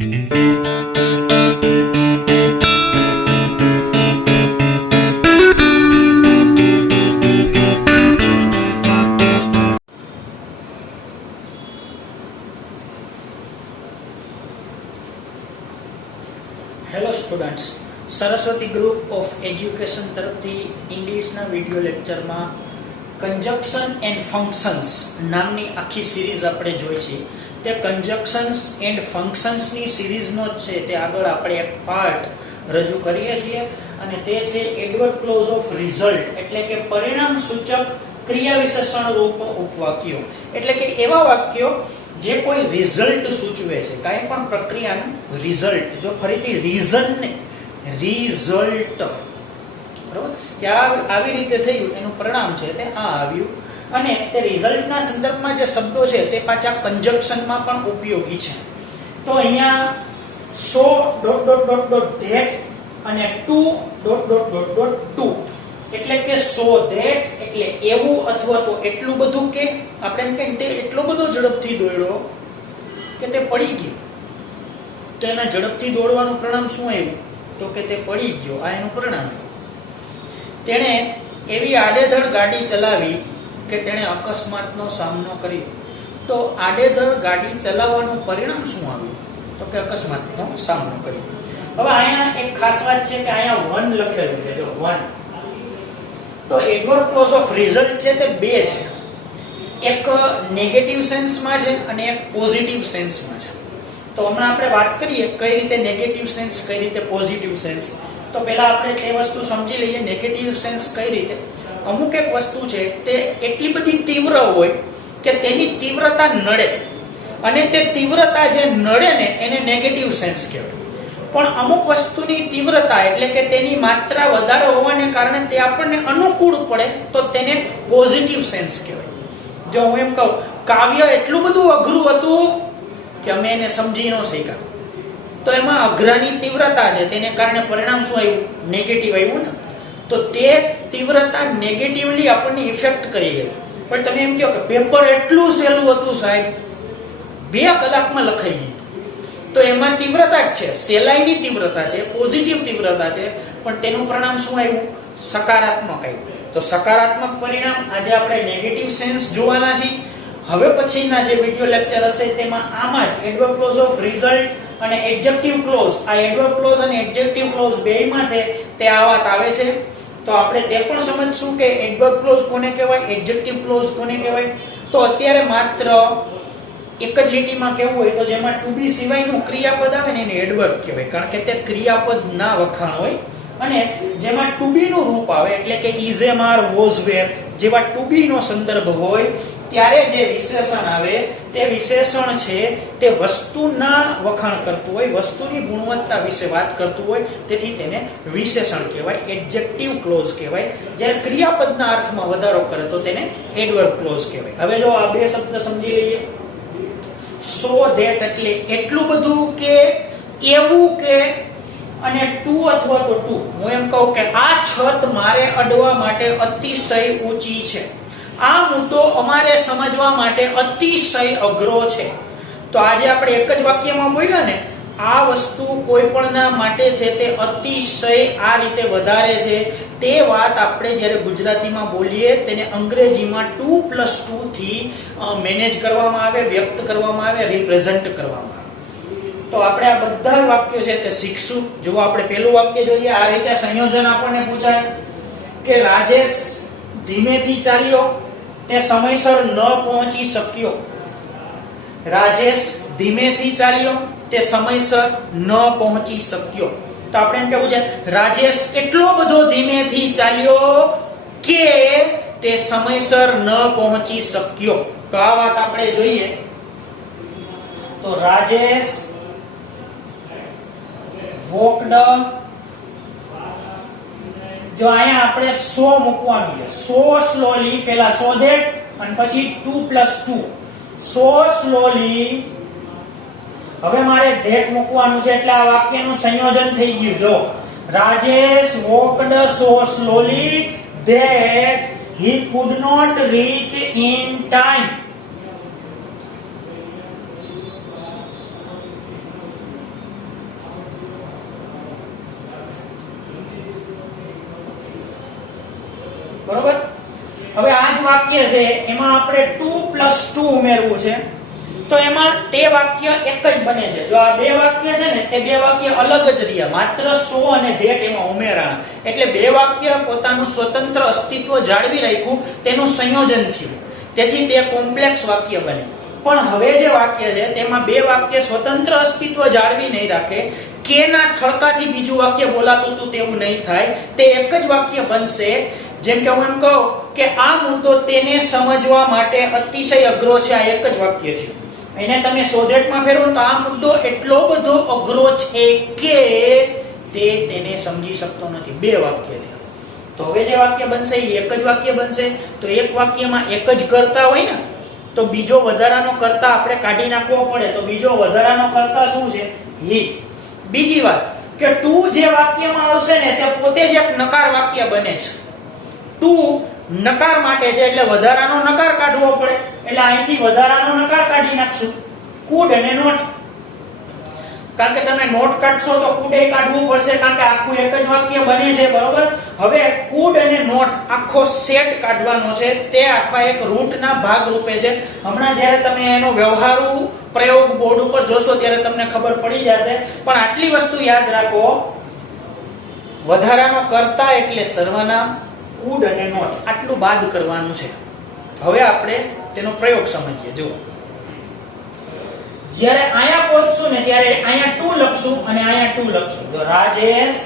Hello students, Saraswati group of education તરફથી ઇંગ્લિશના video લેક્ચરમાં conjunction and functions નામની આખી સિરીઝ આપણે જોઈ છે. તે કન્જક્શન્સ એન્ડ ફંક્શન્સની સિરીઝનો જ છે તે આગળ આપણે એક પાર્ટ રજૂ કરીએ છીએ અને તે છે એડવર્બ ક્લોઝ ઓફ રિઝલ્ટ, એટલે કે પરિણામ સૂચક ક્રિયા વિશેષણ રૂપ ઉપવાક્યો. એટલે કે એવા વાક્યો જે કોઈ રિઝલ્ટ સૂચવે છે, કાંઈ પણ પ્રક્રિયાનું રિઝલ્ટ. જો ફરીથી રીઝન ને રિઝલ્ટ, બરોબર, કે આવી રીતે થયું એનું પરિણામ છે તે આ આવ્યું, અને તે રિઝલ્ટના સંદર્ભમાં જે શબ્દો છે તે પાછા કન્જક્શનમાં પણ ઉપયોગી છે. તો અહીંયા so dot dot dot dot that અને too dot dot dot dot to, એટલે કે સો ધેટ એટલે એવું અથવા તો એટલું બધું, કે આપણે એમ કહીએ તે એટલો બધો ઝડપથી દોડ્યો કે તે પડી ગયો. તો એના ઝડપથી દોડવાનું પરિણામ શું આવ્યું? તો કે તે પડી ગયો. આ એનું પરિણામ. તેણે એવી આડેધડ ગાડી ચલાવી કે તેણે અકસ્માતનો સામનો કર્યો. તો આડેધડ ગાડી ચલાવવાનું પરિણામ શું આવ્યું? તો કે અકસ્માતનો સામનો કર્યો. હવે અહીંયા એક ખાસ વાત છે કે અહીંયા વન લખેલું છે. જો વન, તો એડવર્બ ક્લોઝ ઓફ રિઝલ્ટ છે તે બે છે. એક નેગેટિવ સેન્સમાં છે અને એક પોઝિટિવ સેન્સમાં છે. તો હમણાં આપણે વાત કરીએ કઈ રીતે નેગેટિવ સેન્સ, કઈ રીતે પોઝિટિવ સેન્સ. તો પહેલા આપણે તે વસ્તુ સમજી લઈએ. નેગેટિવ સેન્સ કઈ રીતે? અમુક એક વસ્તુ છે તે એટલી બધી તીવ્ર હોય કે તેની તીવ્રતા નડે, અને તે તીવ્રતા જે નડે ને એને નેગેટિવ સેન્સ કહેવાય. પણ અમુક વસ્તુની તીવ્રતા એટલે કે તેની માત્રા વધારે હોવાને કારણે તે આપણને અનુકૂળ પડે તો તેને પોઝિટિવ સેન્સ કહેવાય. જો હું એમ કહું કાવ્ય એટલું બધું અઘરું હતું કે અમે એને સમજી ન શક્યા, તો એમાં અઘરાની તીવ્રતા છે તેને કારણે પરિણામ શું આવ્યું? નેગેટિવ આવ્યું ને. તો તે તીવ્રતા નેગેટિવલી આપણને ઇફેક્ટ કરી ગઈ. પણ તમે એમ કહો કે પેપર એટલું સહેલું હતું સાહેબ, 2 કલાકમાં લખાઈ ગયું, તો એમાં તીવ્રતા જ છે, સહેલાઈની તીવ્રતા છે, પોઝિટિવ તીવ્રતા છે, પણ તેનું પરિણામ શું આવ્યું? સકારાત્મક આવ્યું. તો સકારાત્મક પરિણામ આજે આપણે નેગેટિવ સેન્સ જોવાના છીએ. હવે પછીના જે વિડિયો લેક્ચર હશે તેમાં આમાં જ એડવર્બ ક્લોઝ ઓફ રિઝલ્ટ અને એડજેક્ટિવ ક્લોઝ, આ એડવર્બ ક્લોઝ અને એડજેક્ટિવ ક્લોઝ બેયમાં છે તે આ વાત આવે છે. તો આપણે તે પણ સમજશું કે એડવર્બ ક્લોઝ કોને કહેવાય, એડજેક્ટિવ ક્લોઝ કોને કહેવાય. તો અત્યારે માત્ર એક જ લીટીમાં કેવું હોય તો જેમાં ટુ બી સિવાયનું ક્રિયાપદ આવે ને એને એડવર્બ કહેવાય, કારણ કે તે ક્રિયાપદ ના વખાણ હોય. અને જેમાં ટુ બી નું રૂપ આવે એટલે કે ઇઝ, એમ, આર, વોઝ, વેર જેવા ટુ બી નો સંદર્ભ હોય ત્યારે જે વિશેષણ આવે તે વિશેષણ છે તે વસ્તુના વખાણ કરતું હોય, વસ્તુની ગુણવત્તા વિશે વાત કરતું હોય, તેથી તેને વિશેષણ કહેવાય, એડજેક્ટિવ ક્લોઝ કહેવાય. જ્યારે ક્રિયાપદના અર્થમાં વધારો કરે તો તેને એડવર્બ ક્લોઝ કહેવાય. હવે જો આ બે શબ્દ સમજી લઈએ. સો ધેટ એટલે એટલું બધું, કે એવું, કે અને ટુ અથવા તો ટુ. હું એમ કહું કે આ છત મારે અડવા માટે અતિશય ઊંચી છે. આ મુદ્દો અમારે સમજવા માટે અતિશય અઘરો છે. તો આજે આપણે એક જ વાક્યમાં બોલ્યા ને, આ વસ્તુ કોઈ પણના માટે છે તે અતિશય આ રીતે વધારે છે. તે વાત આપણે જ્યારે ગુજરાતીમાં બોલીએ તેને અંગ્રેજીમાં 2+2 થી મેનેજ કરવામાં આવે, વ્યક્ત કરવામાં આવે, રિપ્રેઝન્ટ કરવામાં આવે. તો આપણે આ બધા વાક્યો છે તે શીખશું. જો આપણે પહેલું વાક્ય જોઈએ, આ રીતે સંયોજન આપણને પૂછાય કે રાજેશ ધીમેથી ચાલ્યો, તે સમયસર ન પહોંચી શક્યો. રાજેશ ધીમેથી ચાલ્યો, તે સમયસર ન પહોંચી શક્યો. તો આપણે એમ કેવું છે રાજેશ એટલો બધો ધીમેથી ચાલ્યો કે તે સમયસર ન પહોંચી શક્યો. તો આ વાત આપણે જોઈએ તો રાજેશ વોકડ, જો અહીંયા આપણે 100 મૂકવાનું છે. 100 સ્લોલી, પહેલા 100 ધેટ અને પછી 2+2, 100 સ્લોલી. હવે મારે ધેટ મૂકવાનું છે એટલે આ વાક્યનું સંયોજન થઈ ગયું. જો Rajesh walked so slowly that he could not reach in time. વાક્ય છે એમાં આપણે 2 + 2 ઉમેરવું છે, તો એમાં તે વાક્ય એક જ બને છે. જો આ બે વાક્ય છે ને તે બે વાક્ય અલગ જ રહ્યા, માત્ર સો અને ધેટ એમાં ઉમેરાણા, એટલે બે વાક્ય પોતાનું સ્વતંત્ર અસ્તિત્વ જાળવી રાખ્યું, તેનું સંયોજન થયું, તેથી તે કોમ્પ્લેક્સ વાક્ય બને. પણ હવે જે વાક્ય છે તેમાં બે વાક્ય સ્વતંત્ર અસ્તિત્વ જાળવી નહીં રાખે, કે ના થડકાથી બીજું વાક્ય બોલાતું હતું તેવું નહીં થાય, તે એક જ વાક્ય બનશે. જેમ કે હું એમ કહું કે આ મુદ્દો તેને સમજવા માટે અતિશય અઘરો છે, આ એક જ વાક્ય છે. એને તમે સોધેટમાં ફેરવો તો આ મુદ્દો એટલો બધો અઘરો છે કે તે તેને સમજી શકતો નથી. બે વાક્ય છે. તો હવે જે વાક્ય બનશે એ એક જ વાક્ય બનશે. તો એક વાક્યમાં એક જ કર્તા હોય ને, તો બીજો વધારાનો કર્તા આપણે કાઢી નાખવો પડે. તો બીજો વધારાનો કર્તા શું છે? હી. બીજી વાત કે ટુ જે વાક્યમાં આવશે ને તે પોતે જ એક નકાર વાક્ય બને છે. ટુ નકાર માટે છે એટલે વધારાનો નકાર કાઢવો પડે, એટલે અહીંથી વધારાનો નકાર કાઢી નાખશું, કુડ અને નોટ. કારણ કે તમે નોટ કાઢશો તો કુડ એ કાઢવું પડશે, કારણ કે આખું એક જ વાક્ય બને છે, બરોબર. હવે કુડ અને નોટ આખો સેટ કાઢવાનો છે, તે આખા એક રૂટના ભાગ રૂપે છે. હમણાં જ્યારે તમે એનો વ્યવહારુ પ્રયોગ બોર્ડ ઉપર જોશો ત્યારે તમને ખબર પડી જશે. પણ આટલી વસ્તુ યાદ રાખો, વધારાનો કર્તા એટલે સર્વનામ, કુડ અને નોટ આટલું બાદ કરવાનું છે. હવે આપણે તેનો પ્રયોગ સમજીએ. જો જ્યારે અહીંયા પહોંચશું ને ત્યારે અહીંયા 2 લખશું અને અહીંયા 2 લખશું. તો રાજેશ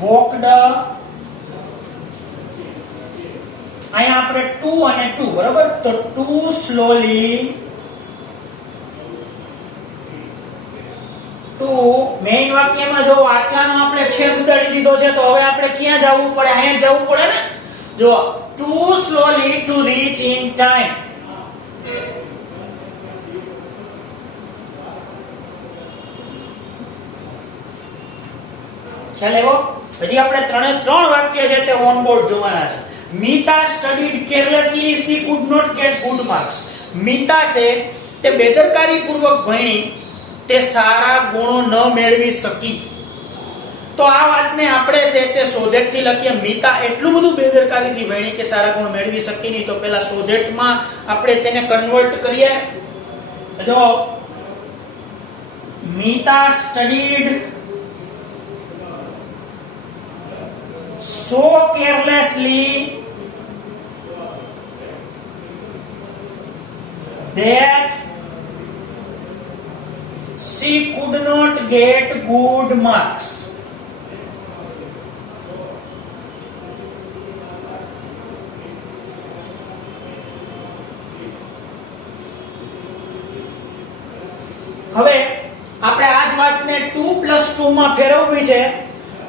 વોકડ, અહીંયા આપણે 2 અને 2, બરાબર. તો 2 સ્લોલી, 2 મેઈન વાક્યમાં જો આટલાનો આપણે છેદ ઉડાડી દીધો છે, તો હવે આપણે ક્યાં જવું પડે? અહીંયા જવું પડે ને. જો 2 slowly to reach in time. ખ્યાલ આવ્યો? હજી આપણે ત્રણ વાક્ય છે તે ઓન બોર્ડ જોવાના છે. Meeta studied carelessly, she could not get good marks. Meeta છે તે બેદરકારી પૂર્વક ભણી, તે સારા ગુણો ન મેળવી શકી. તો આ વાતને આપણે છે તે સોધેટથી લખીએ. મીતા એટલું બધું બેદરકારીથી ભણી કે સારા ગુણ મેળવી શકી નહીં. તો પેલા સોધેટમાં આપણે તેને કન્વર્ટ કરીએ. જો Meeta studied so carelessly that she could not get good marks. હવે આપણે આ જ વાતને 2 + 2 માં ફેરવવી છે.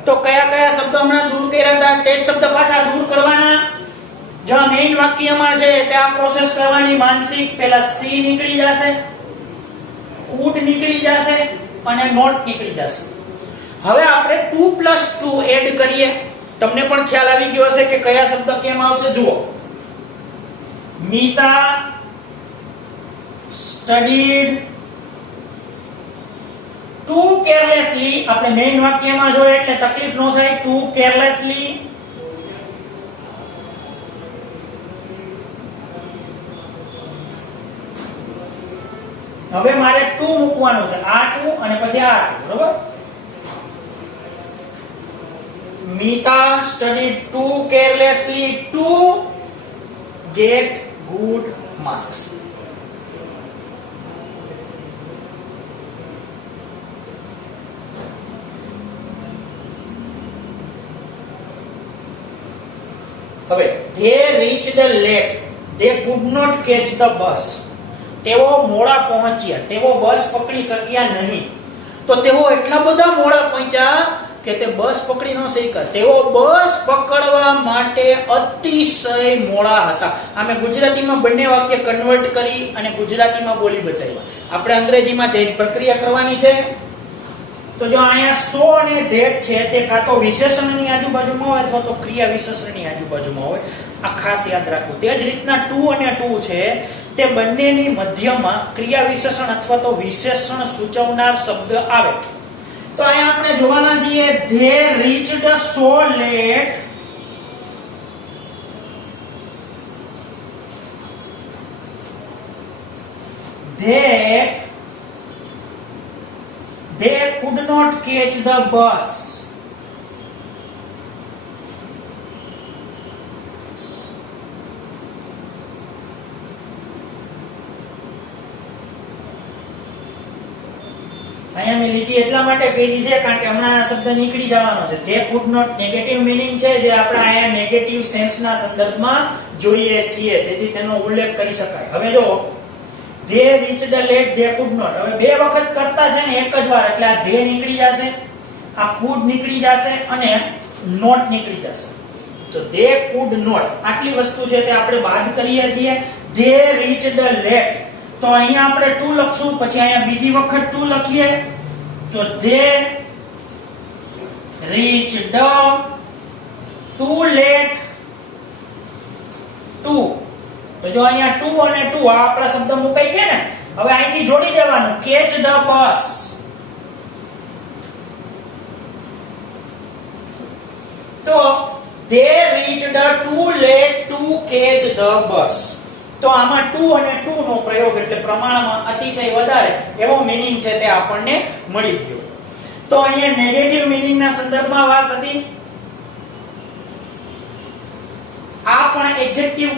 તો કયા કયા શબ્દો હમણાં દૂર કર્યા હતા તે જ શબ્દ પાછા દૂર કરવાના. જો મેઈન વાક્યમાં છે તે આ પ્રોસેસ કરવાની. માનસિક પહેલા સી નીકળી જશે, કુડ નીકળી જશે અને નોટ નીકળી જશે. હવે આપણે 2 + 2 એડ કરીએ. તમને પણ ખ્યાલ આવી ગયો હશે કે કયા શબ્દ કેમ આવશે. જુઓ, મીતા સ્ટડીડ too carelessly. આપણે મેઈન વાક્યમાં જોઈએ એટલે તકલીફ ન થાય. too carelessly હવે મારે 2 મૂકવાનું છે. આ 2 અને પછી આ 2, બરોબર. Meeta studied too carelessly to get good marks. હવે they reached late, they could not catch the bus. તેઓ મોડા પહોંચ્યા, તેઓ બસ પકડી શક્યા નહીં. તો તેઓ એટલા બધા મોડા પહોંચ્યા કે તે બસ પકડી ન શક્યા. તેઓ બસ પકડવા માટે અતિશય મોડા હતા. અમે ગુજરાતીમાં બંને વાક્ય કન્વર્ટ કરી અને ગુજરાતીમાં બોલી બતાવ્યા. આપણે અંગ્રેજીમાં તે જ પ્રક્રિયા કરવાની છે. તો જો અહીંયા સો અને ધેટ છે તે કાં તો વિશેષણની આજુબાજુમાં હોય અથવા તો ક્રિયા વિશેષણની આજુબાજુમાં હોય. આ ખાસ યાદ રાખવું. તે જ રીતના 2 અને 2 છે તે બંનેની મધ્યમાં ક્રિયા વિશેષણ અથવા તો વિશેષણ સૂચવનાર શબ્દ આવે. તો અહીંયા આપણે જોવાના છીએ they reached so late that they could not catch the bus. અહીંયા મેં લીટી એટલા માટે કહી દીધી કારણ કે હમણાં આ શબ્દ નીકળી જવાનો છે. they could not negative meaning છે જે આપણે અહીંયા નેગેટિવ સેન્સના સંદર્ભમાં જોઈએ છીએ, તેથી તેનો ઉલ્લેખ કરી શકાય. હવે જો they reached late, they could not, હવે બે વખત કરતા છે ને એક જ વાર, એટલે આ they નીકળી જશે, આ could નીકળી જશે અને not નીકળી જશે. તો they could not આટલી વસ્તુ છે તે આપણે બાદ કરીએ છીએ. they reached late, તો અહીંયા આપણે to લખશું, પછી અહીંયા બીજી વખત to લખીએ તો they reached too late to. તો જો અહીંયા to અને to આ આપણા શબ્દ મુકાઈ ગયા ને, હવે અહીંથી જોડી દેવાનું catch the bus. તો they reached too late to catch the bus. તો આમાં ટુ અને ટુ નો પ્રયોગ એટલે પ્રમાણમાં અતિશય વધારે એવો મીનિંગ છે તે આપણને મળી ગયો. તો અહીંયા નેગેટિવ મીનિંગના સંદર્ભમાં વાત હતી. આ પણ એડજેક્ટિવ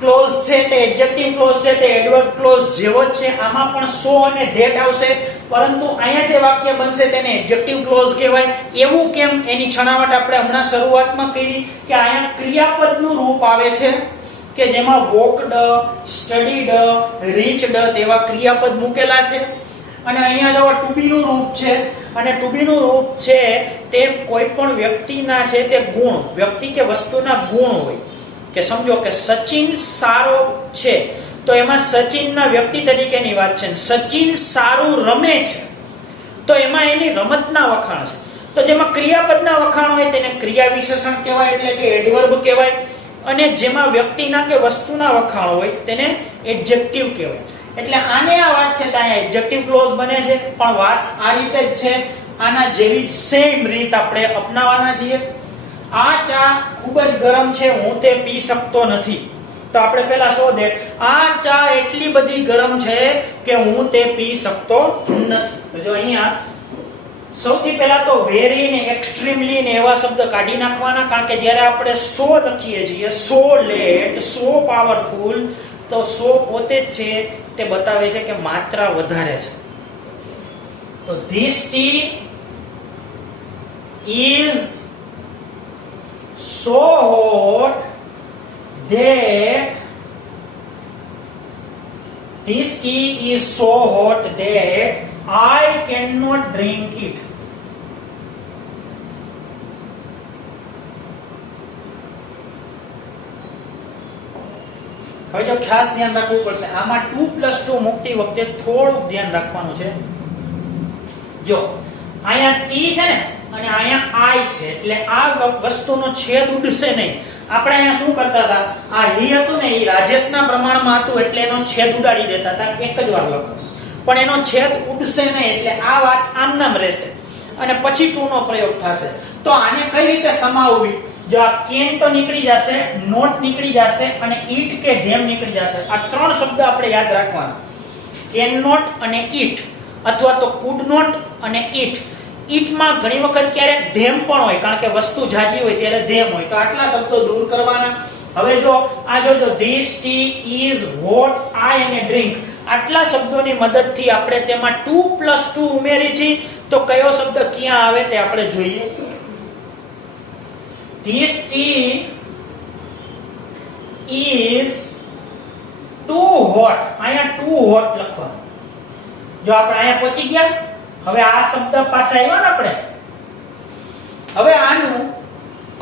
ક્લોઝ છે, તે એડજેક્ટિવ ક્લોઝ છે, તે એડવર્બ ક્લોઝ જેવો જ છે. આમાં પણ સો અને ધેટ આવશે, પરંતુ અહીંયા જે વાક્ય બનશે તેને એડજેક્ટિવ ક્લોઝ કહેવાય. એવું કેમ એની છણાવટ આપણે હમણાં શરૂઆતમાં કરી કે અહીંયા ક્રિયાપદનું રૂપ આવે છે કે જેમાં વોકડ, સ્ટડીડ, રીચડ તેવા ક્રિયાપદ મૂકેલા છે. અને અહીંયા જો ટુ બી નું રૂપ છે, અને ટુ બી નું રૂપ છે તે કોઈ પણ વ્યક્તિના છે તે ગુણ, વ્યક્તિ કે વસ્તુના ગુણ હોય. કે સમજો કે સચિન સારો છે, તો એમાં સચિનના વ્યક્તિ તરીકેની વાત છે. સચિન સારું રમે છે, તો એમાં એની રમતના વખાણ છે. તો જેમાં ક્રિયાપદના વખાણ હોય તેને ક્રિયા વિશેષણ કહેવાય, એટલે કે એડવર્બ કહેવાય. અને જેમાં વ્યક્તિના કે વસ્તુના વખાણ હોય તેને એડજેક્ટિવ કહેવાય. એટલે આને આ વાત છે ત્યાં એડજેક્ટિવ ક્લોઝ બને છે, પણ વાત આ રીતે જ છે. આના જેવી જ સેમ રીત આપણે અપનાવવાના છીએ. આ ચા ખૂબ જ ગરમ છે, હું તે પી શકતો નથી. તો આપણે પહેલા શોધે આ ચા એટલી બધી ગરમ છે કે હું તે પી શકતો નથી. તો જો અહીંયા સૌથી પહેલા તો વેરી ને એક્સ્ટ્રીમલી ને એવા શબ્દ કાઢી નાખવાના, કારણ કે જ્યારે આપણે સો લખીએ છીએ, સો લેટ, સો પાવરફુલ, તો સો પોતે જ છે તે બતાવે છે કે માત્રા વધારે છે. તો this T is so hot that this tea is so hot that I cannot drink it. હવે જો ખાસ ધ્યાન રાખવું પડશે, આમાં 2+2 મૂકતી વખતે થોડુંક ધ્યાન રાખવાનું છે. જો અહીંયા ટી છે ને અને અહીંયા આઈ છે, એટલે આ વસ્તુનો છેદ ઉડશે નહીં. આપણે અહીંયા શું કરતા હતા, આ હી હતું ને એ રાજેશના પ્રમાણમાં હતું એટલે એનો છેદ ઉડાડી દેતા હતા, એક જ વાર લખો. પણ એનો છેદ ઉડશે નહીં, એટલે આ વાત આમનામ રહેશે અને પછી ટુ નો પ્રયોગ થશે. તો આને કઈ રીતે સમાવવી? જો આ કેન તો નીકળી જશે, નોટ નીકળી જશે અને ઈટ કે ધેમ નીકળી જશે. આ ત્રણ શબ્દ આપણે યાદ રાખવાના, કેન નોટ અને ઈટ, અથવા તો કુડ નોટ અને ઈટ. ઈટમાં ઘણી વખત ક્યારેક ધેમ પણ હોય, કારણ કે વસ્તુ જાજી હોય ત્યારે ધેમ હોય. તો આટલા શબ્દો દૂર કરવાના. હવે જો આ જોજો, this T is what I અને ડ્રિંક, આટલા શબ્દોની મદદથી આપણે તેમાં 2+2 ઉમેરી છે. તો કયો શબ્દ ક્યાં આવે તે આપણે જોઈએ. This tea is too hot. અહીંયા too hot લખવાનું. જો આપણે અહીંયા પહોંચી ગયા, હવે આ શબ્દ પાસે આવ્યા ને આપણે. હવે આનું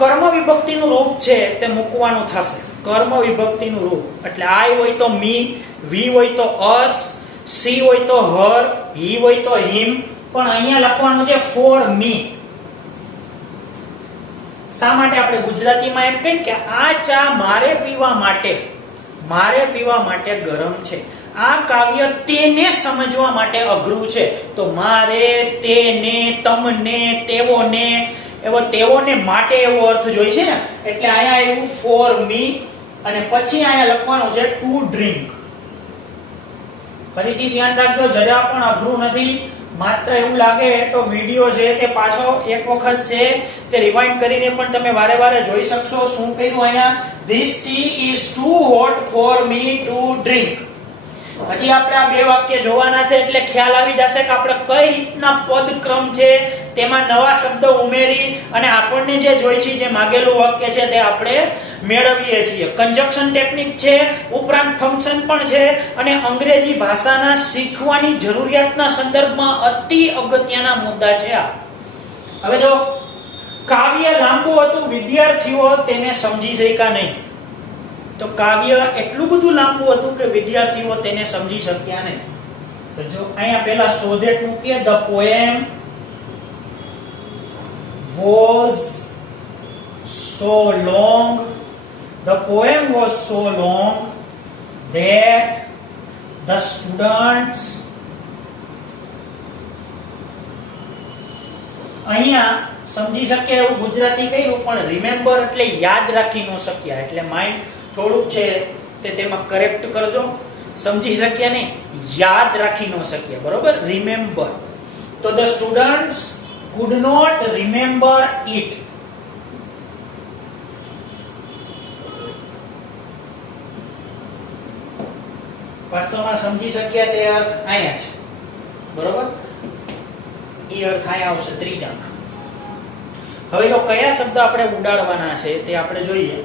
કર્મ વિભક્તિનું રૂપ છે તે મૂકવાનું થશે. કર્મ વિભક્તિનું રૂપ એટલે આઈ હોય તો મી, વી હોય તો અસ, સી હોય તો હર, હી હોય તો હિમ. પણ અહીંયા લખવાનું છે ફોર મી. શા માટે? આપણે ગુજરાતીમાં એમ કહીએ કે આ ચા મારે પીવા માટે ગરમ છે. આ કાવ્ય તેને સમજવા માટે અઘરું છે. તો મારે, તેને, તમને, તેઓને, એવો તેઓને માટે એવો અર્થ જોઈ છે ને, એટલે અહીંયા આવ્યું ફોર મી અને પછી અહીંયા લખવાનું છે ટુ ડ્રિંક. ફરીથી ધ્યાન રાખજો, જરા પણ અઘરું નથી. માત્ર એવું લાગે તો વિડિયો છે તે પાછો એક વખત છે તે રિવાઇન્ડ કરીને પણ તમે વારે વારે જોઈ શકશો. શું કહ્યું અહીંયા? This tea is too hot for me to drink. હજી આપણે આ બે વાક્ય જોવાના છે એટલે ખ્યાલ આવી જશે કે આપણે કઈ રીતના પદક્રમ છે તેમાં નવા શબ્દ ઉમેરી અને આપણને જે જોઈ છે, જે માગેલું વાક્ય છે તે આપણે મેળવીએ છીએ. કન્જક્શન ટેકનિક છે, ઉપરાંત ફંક્શન પણ છે અને અંગ્રેજી ભાષાના શીખવાની જરૂરિયાતના સંદર્ભમાં અતિ અગત્યના મુદ્દા છે આ. હવે જો કાવ્ય લાંબુ હતું, વિદ્યાર્થીઓ તેને સમજી શક્યા નહીં. તો કાવ્ય એટલું બધું લાંબુ હતું કે વિદ્યાર્થીઓ તેને સમજી શક્યા નહીં. તો જો અહીંયા પહેલા સોધેટ મૂકીએ. The poem was so long, the poem was so long that the students, અહીંયા સમજી શકે એવું ગુજરાતી કહ્યું પણ રિમેમ્બર એટલે યાદ રાખી ન શક્યા, એટલે માઇન્ડ થોડુંક છે તે તેમાં કરેક્ટ કરજો. સમજી શક્યા નહીં, યાદ રાખી ન શક્યા, બરોબર? રિમેમ્બર. તો the students could not remember it. વાસ્તવમાં સમજી શક્યા તે અર્થ અહીંયા છે, બરોબર? એ અર્થ અહીંયા આવશે ત્રીજામાં. હવે જો કયા શબ્દ આપણે ઉડાડવાના છે તે આપણે જોઈએ.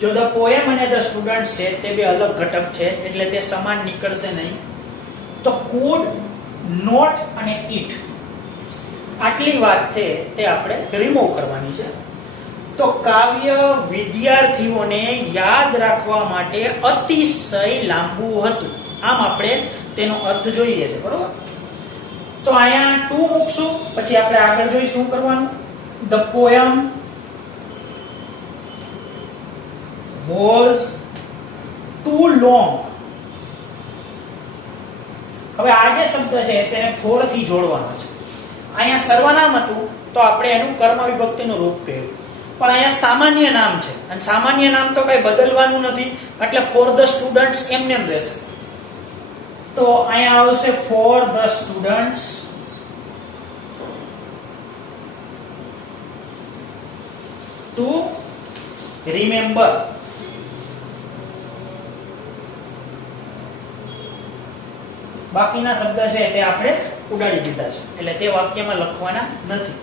જો ધ પોએમ અને ધ સ્ટુડન્ટ છે તે બે અલગ ઘટક છે એટલે તે સમાન નીકળશે નહીં. તો could, not અને it, આટલી વાત છે તે આપણે રિમૂવ કરવાની છે. તો કાવ્ય વિદ્યાર્થીઓને યાદ રાખવા માટે અતિશય લાંબુ હતું, આમ આપણે તેનો અર્થ જોઈએ છે, બરોબર? તો અહીંયા ટુ મૂકશું, પછી આપણે આગળ જોઈ શું કરવાનું. The poem was too long. હવે આ જે શબ્દ છે તેને for થી જોડવાનો છે. અહીંયા સર્વનામ હતું તો આપણે એનું કર્મ વિભક્તિનું રૂપ કહ્યું, પણ અહીંયા સામાન્ય નામ છે અને સામાન્ય નામ તો કઈ બદલવાનું નથી એટલે ફોર ધ સ્ટુડન્ટ્સ એમને એમ રહેશે. તો અહીંયા આવશે for the students two remember. બાકીના શબ્દ છે તે આપણે ઉડાડી દીધા છે એટલે તે વાક્યમાં લખવાના નથી.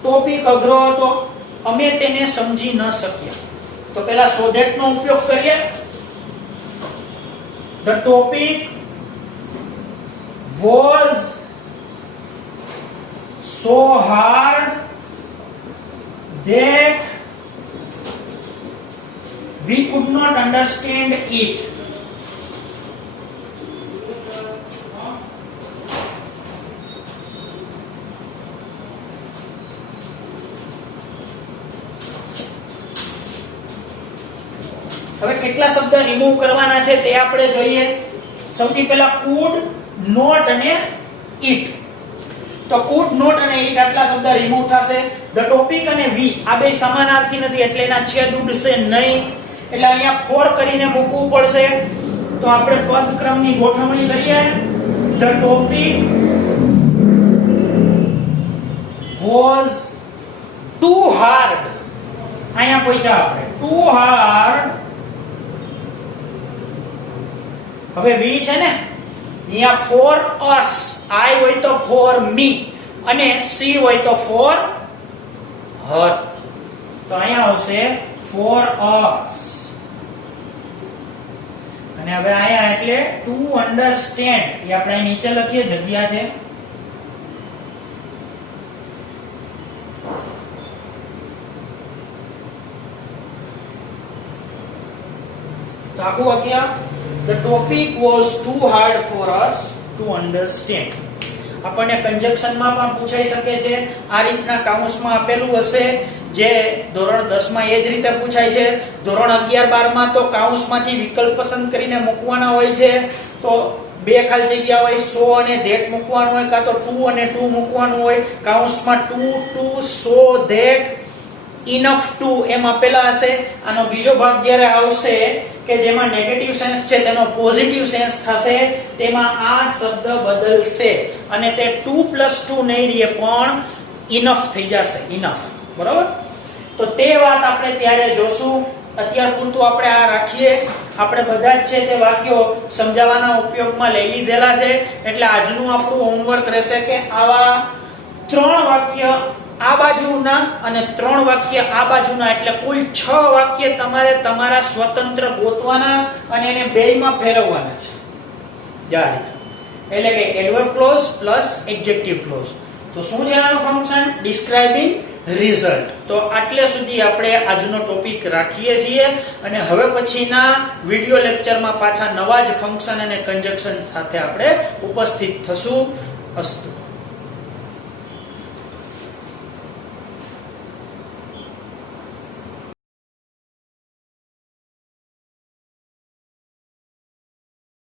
ટોપિક અઘરો હતો, અમે તેને સમજી ન શક્યા. તો પહેલા so that નો ઉપયોગ કરીએ. The topic was so hard that we could not understand it. હવે કેટલા શબ્દ રિમૂવ કરવાના છે તે આપણે જોઈએ. સૌથી પહેલા could, not અને it. તો could, not અને it આટલા શબ્દ રિમૂવ થશે. the topic અને we આ બે સમાનાર્થી નથી એટલે એના છેદ ઉડશે નહીં, એટલે અહીંયા for કરીને મૂકવું પડશે. તો આપણે પદક્રમની ગોઠવણી કરીએ. the topic was too hard. અહીંયા પહોંચ્યા આપણે too hard. હવે વી છે ને, અહીંયા for us, I હોય તો for me અને she હોય તો for her. તો અહીંયા આવશે for us. અને હવે અહીંયા એટલે to understand એ આપણે નીચે લખીએ, જગ્યા છે. તો આખું વાક્ય The topic was too hard for us to understand. આપણને કંજક્શનમાં પણ પૂછાઈ શકે છે. આ રીતના કાઉન્સમાં આપેલું હશે, જે ધોરણ 10 માં એ જ રીતે પૂછાય છે. ધોરણ 11 12 માં તો કાઉન્સમાંથી વિકલ્પ પસંદ કરીને મૂકવાના હોય છે. તો બે ખાલી જગ્યા હોય, so અને that મૂકવાનું હોય, કાં તો to અને to મૂકવાનું હોય. કાઉન્સમાં to so that enough to એમ આપેલા હશે. આનો બીજો ભાગ જ્યારે આવશે કે જેમાં નેગેટિવ સેન્સ છે તેનો પોઝિટિવ સેન્સ થશે, તેમાં આ શબ્દ બદલશે અને તે 2+2 નહીં રહે પણ ઇનફ થઈ જશે, ઇનફ. બરાબર? તો તે વાત આપણે ત્યારે જોશું. અત્યાર પૂરતું આપણે આ રાખીએ. આપણે બધા જ છે તે વાક્યો સમજાવવાના ઉપયોગમાં લઈ લીધેલા છે, એટલે આજનું આપણું હોમવર્ક રહેશે કે આવા 3 વાક્ય આ બાજુના અને 3 વાક્ય આ બાજુના, એટલે કુલ 6 વાક્ય તમારે તમારા સ્વતંત્ર ગોતવાના અને એને બેયમાં ફેરવવાના છે. એટલે કે adverb clause plus adjective clause. તો શું છે આનું ફંક્શન? Describing result. તો આટલે સુધી આપણે આજનો ટોપિક રાખીએ છીએ અને હવે પછીના વિડિયો લેક્ચરમાં પાછા નવા જ ફંક્શન અને કન્જક્શન સાથે આપણે ઉપસ્થિત થશું. અસ્તુ.